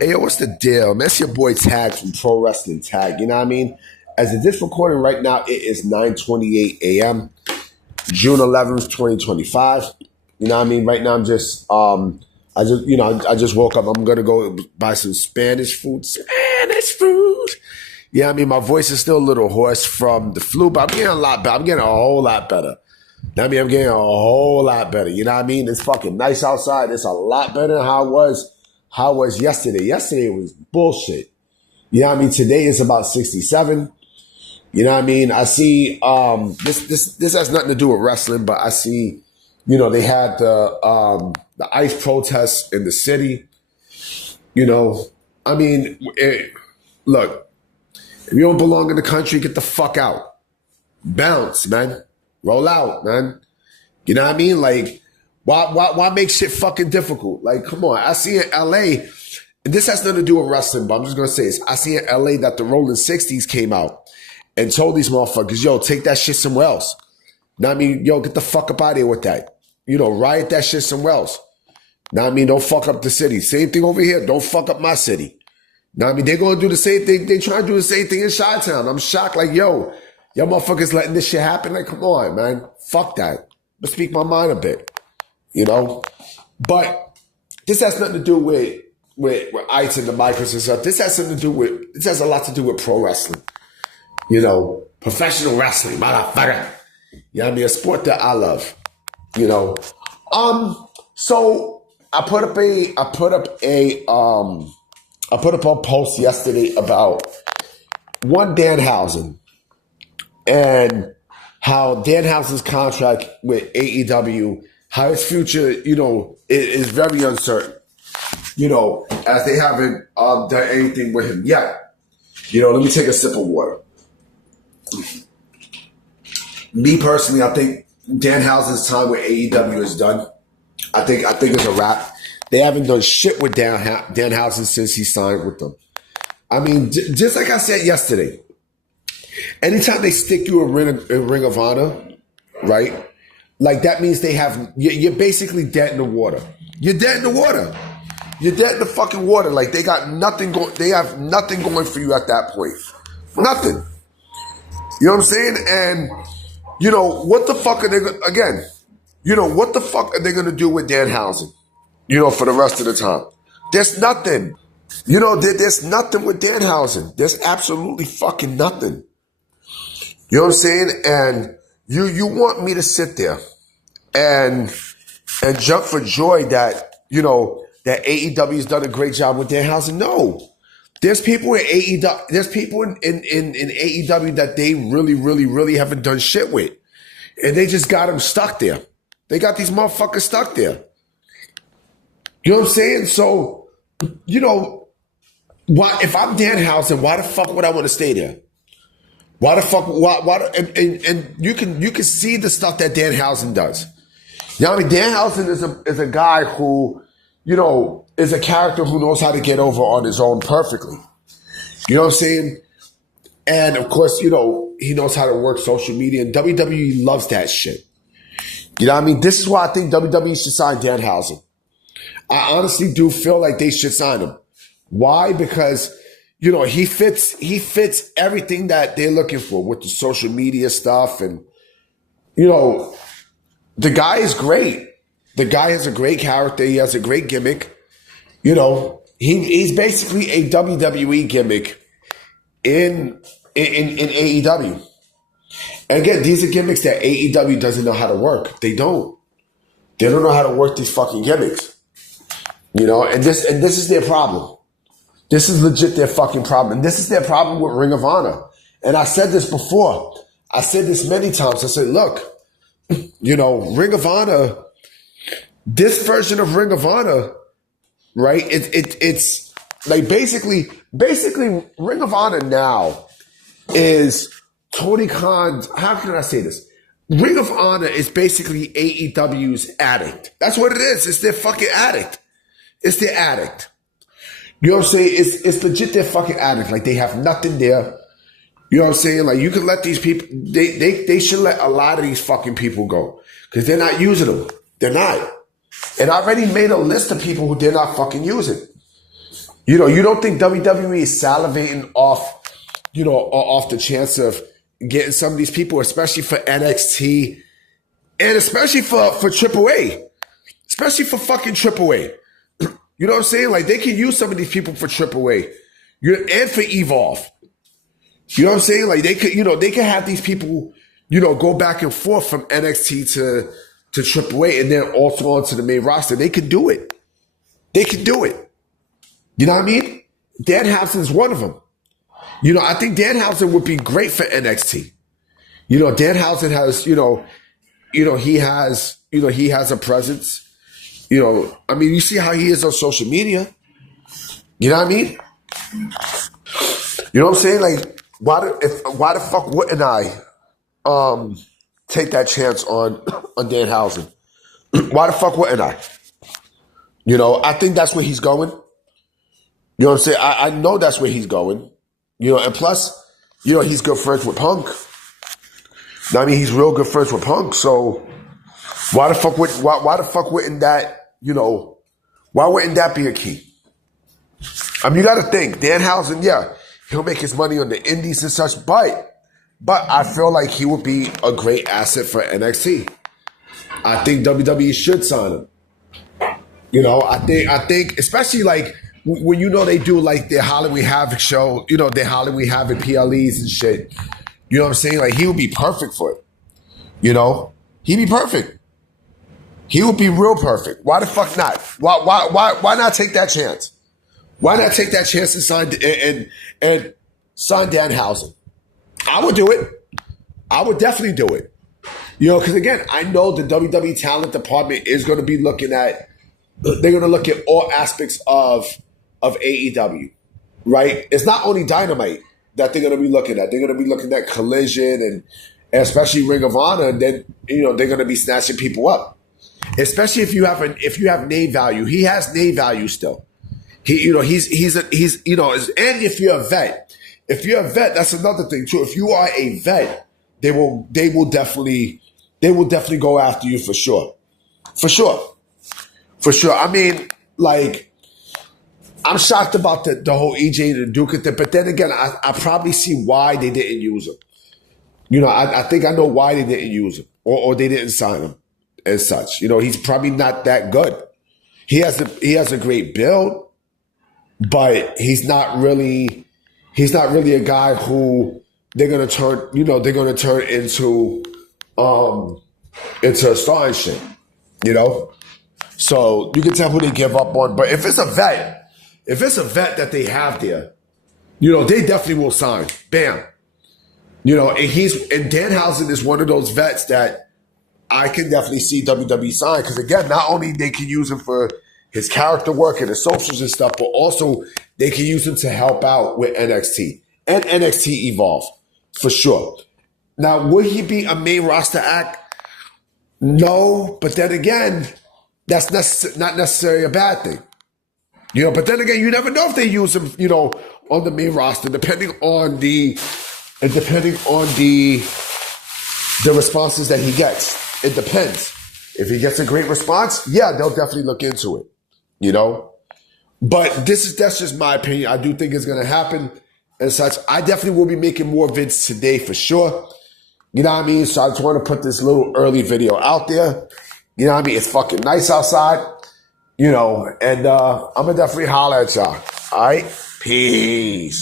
Hey, yo, what's the deal? Man, that's your boy Tag from Pro Wrestling Tag. You know what I mean? As of this recording right now, it is 9:28 a.m., June 11th, 2025. You know what I mean? Right now, I just woke up. I'm going to go buy some Spanish food. Spanish food. Yeah, I mean, my voice is still a little hoarse from the flu, but I'm getting a lot better. I'm getting a whole lot better. I mean, I'm getting a whole lot better. You know what I mean? It's fucking nice outside. It's a lot better than how it was yesterday. Yesterday was bullshit. You know what I mean? Today is about 67. You know what I mean? I see this has nothing to do with wrestling, but I see, they had the ICE protests in the city. I mean, look, if you don't belong in the country, get the fuck out. Bounce, man. Roll out, man. You know what I mean? Like, why make shit fucking difficult? Like, come on. I see in LA, and this has nothing to do with wrestling, but I'm just gonna say this. I see in LA that the Rolling 60s came out and told these motherfuckers, yo, take that shit somewhere else. Know what I mean? Yo, get the fuck up out of here with that. Riot that shit somewhere else. Know what I mean? Don't fuck up the city. Same thing over here. Don't fuck up my city. Know what I mean? They're gonna do the same thing. They trying to do the same thing in Chi-Town. I'm shocked. Like, yo, y'all motherfuckers letting this shit happen? Like, come on, man. Fuck that. Let's speak my mind a bit. But this has nothing to do with ICE and the micros and stuff. This has a lot to do with pro wrestling. Professional wrestling, motherfucker. You know what I mean? A sport that I love. So I put up a post yesterday about one Danhausen and how Danhausen's contract with AEW, how his future, is very uncertain. As they haven't done anything with him yet. Let me take a sip of water. Me personally, I think Danhausen's time with AEW is done. I think it's a wrap. They haven't done shit with Danhausen since he signed with them. I mean, just like I said yesterday, anytime they stick you in Ring of Honor, right? Like that means you're basically dead in the water. You're dead in the water. You're dead in the fucking water. Like they got nothing going. They have nothing going for you at that point. Nothing. You know what I'm saying? And what the fuck are they again? What the fuck are they gonna do with Danhausen? For the rest of the time, there's nothing. There's nothing with Danhausen. There's absolutely fucking nothing. You know what I'm saying? And you want me to sit there and jump for joy that that AEW's done a great job with Danhausen? No. There's people in AEW. There's people in AEW that they really, really, really haven't done shit with, and they just got them stuck there. They got these motherfuckers stuck there. You know what I'm saying? So, why if I'm Danhausen, why the fuck would I want to stay there? Why the fuck? Why? And you can see the stuff that Danhausen does. Danhausen is a guy who, is a character who knows how to get over on his own perfectly. You know what I'm saying? And of course, he knows how to work social media, and WWE loves that shit. You know what I mean? This is why I think WWE should sign Danhausen. I honestly do feel like they should sign him. Why? Because, he fits everything that they're looking for with the social media stuff. And, the guy is great. The guy has a great character. He has a great gimmick. He's basically a WWE gimmick in AEW. And again, these are gimmicks that AEW doesn't know how to work. They don't. They don't know how to work these fucking gimmicks. And this is their problem. This is legit their fucking problem. And this is their problem with Ring of Honor. And I said this before. I said this many times. I said, look, Ring of Honor, this version of Ring of Honor, right? It's like basically Ring of Honor now is Tony Khan's, how can I say this? Ring of Honor is basically AEW's addict. That's what it is. It's their fucking addict. It's their addict. You know what I'm saying? It's legit their fucking addict. Like they have nothing there. You know what I'm saying? Like you can let these people, they should let a lot of these fucking people go. Because they're not using them. They're not. And I already made a list of people who they're not fucking using. You don't think WWE is salivating off the chance of getting some of these people, especially for NXT and especially for Triple A, especially for fucking Triple A. You know what I'm saying? Like, they can use some of these people for Triple A, and for Evolve. You know what I'm saying? Like, they could have these people, go back and forth from NXT to Triple A and then also onto the main roster. They could do it. They could do it. You know what I mean? Danhausen is one of them. I think Danhausen would be great for NXT. Danhausen has, he has a presence. You see how he is on social media. You know what I mean? You know what I'm saying? Like, why the fuck wouldn't I take that chance on Danhausen? Why the fuck wouldn't I? I think that's where he's going. You know what I'm saying? I know that's where he's going. And plus, he's good friends with Punk. I mean, he's real good friends with Punk. So why the fuck wouldn't that, why wouldn't that be a key? I mean, you got to think, Danhausen, yeah, he'll make his money on the indies and such, but I feel like he would be a great asset for NXT. I think WWE should sign him. I think, especially like when they do like their Halloween Havoc show, their Halloween Havoc PLEs and shit. You know what I'm saying? Like, he would be perfect for it. He'd be perfect. He would be real perfect. Why the fuck not? Why not take that chance? Why not take that chance and sign Danhausen? I would do it. I would definitely do it. Because again, I know the WWE talent department is going to be looking at. They're going to look at all aspects of AEW, right? It's not only Dynamite that they're going to be looking at. They're going to be looking at Collision and especially Ring of Honor, and then they're going to be snatching people up. Especially if you have name value. He has name value still. And if you're a vet, that's another thing too. If you are a vet, they will definitely go after you for sure. For sure. I mean, like, I'm shocked about the whole EJ and Duke thing, but then again, I probably see why they didn't use him. I think I know why they didn't use him or they didn't sign him as such. He's probably not that good. He has a great build, but he's not really a guy who they're gonna turn into a star and shit. So you can tell who they give up on. But if it's a vet that they have there, they definitely will sign. Bam. And Danhausen is one of those vets that I can definitely see WWE sign. Because again, not only they can use him for his character work and his socials and stuff, but also they can use him to help out with NXT and NXT Evolve for sure. Now, would he be a main roster act? No, but then again, that's not necessarily a bad thing. But then again, you never know if they use him, on the main roster, depending on the responses that he gets. It depends. If he gets a great response, yeah, they'll definitely look into it. But that's just my opinion. I do think it's gonna happen and such. I definitely will be making more vids today for sure. You know what I mean? So I just want to put this little early video out there. You know what I mean? It's fucking nice outside. And I'm gonna definitely holler at y'all. All right? Peace.